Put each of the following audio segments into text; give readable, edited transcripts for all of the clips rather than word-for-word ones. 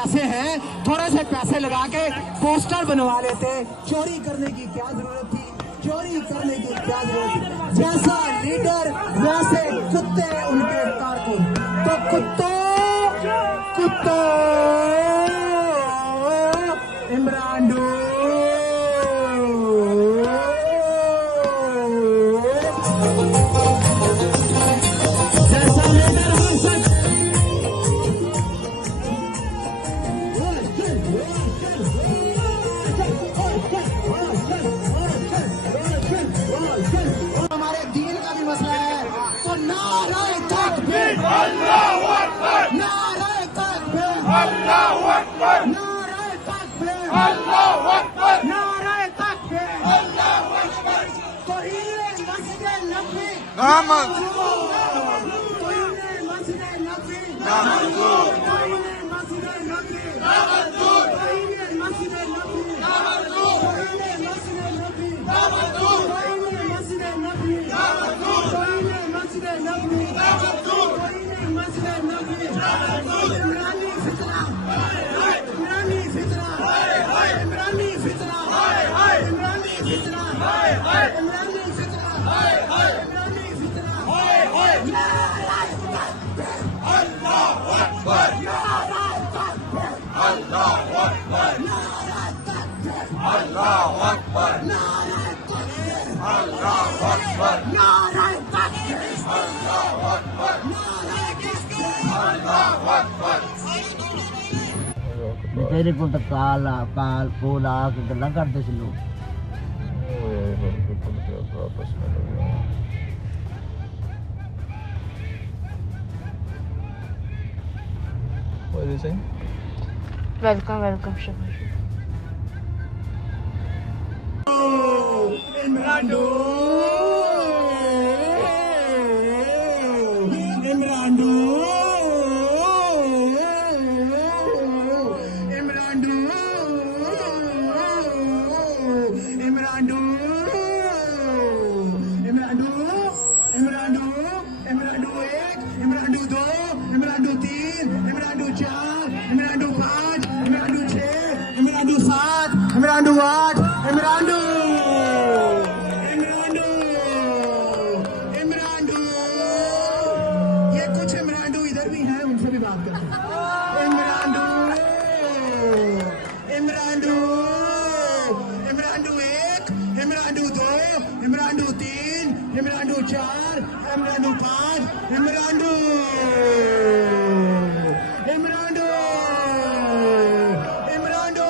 पैसे हैं, थोड़े से पैसे लगा के पोस्टर बनवा लेते। चोरी करने की क्या जरूरत थी, चोरी करने की क्या जरूरत थी। जैसा लीडर वैसे कुत्ते उनके कारकुन। तो कुत्तों इमरान डू हमारे दीन का भी मसला है। तो नारे तकबीर, अल्लाहू अकबर, नारे तकबीर, अल्लाहू अकबर, नारे तकबीर, अल्लाहू अकबर, नारे तकबीर, अल्लाहू अकबर। तौहीद मस्जिद नबी नामक तौहीद मस्जिद नबी नामंजूर, तौहीद मस्जिद नबी नामंजूर, तौहीद मस्जिद नबी नामंजूर, तौहीद मस्जिद नबी नामंजूर, तौहीद मस्जिद नबी नामंजूर, तौहीद मस्जिद नबी नामंजूर, तौहीद मस्जिद नबी नामंजूर। इमरानी फितना, इमरानी फितना, इमरानी फितना, इमरानी फितना, इमरानी फितना, इमरानी फितना। अल्लाहू अकबर, अल्लाहू अकबर, अल्लाहू अकबर, अल्लाहू अकबर, अल्लाहू अकबर, अल्लाहू अकबर। तेरे को तो काल कोल आ के गल्लां करदे सी लोग। What is he saying? Welcome शुक्रिया। इमरान डू, इमरान डू, इमरान डू, इमरान डू, इमरान डू, इमरान डू, इमरान डू एक, इमरान डू दो, इमरान डू तीन, इमरान डू चार, इमरान डू पाँच, इमरान डू छः, इमरान डू सात, इमरान डू आठ, इमरान डू, इमरान डू, इमरान डू। ये कुछ इमरान डू इधर भी हैं, उनसे भी बात करते हैं। इमरान डू, इमरान डू, इमरान डू एक, इमरान डू दो, इमरान डू तीन, इमरान डू चार, इमरान डू पाँच, इमरान डू, इमरान डू, इमरान डू,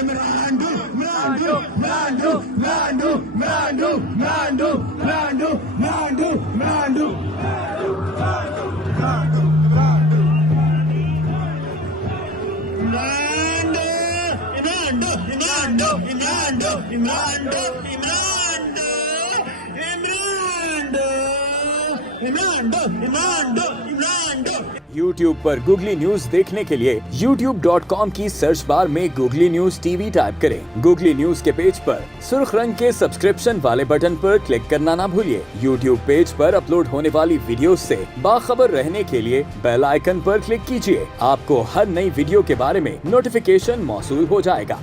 इमरान डू, इमरान डू, इमरान डू, इमरान डू, इमरान डू, इमरान डू, इमरान डू, इमरान डू, इमरान डू। YouTube पर गूगली न्यूज देखने के लिए youtube.com की सर्च बार में गूगली न्यूज टीवी टाइप करें। गूगली न्यूज के पेज पर सुर्ख रंग के सब्सक्रिप्शन वाले बटन पर क्लिक करना ना भूलिए। YouTube पेज पर अपलोड होने वाली वीडियोस से बाखबर रहने के लिए बेल आइकन पर क्लिक कीजिए। आपको हर नई वीडियो के बारे में नोटिफिकेशन मौसूल हो जाएगा।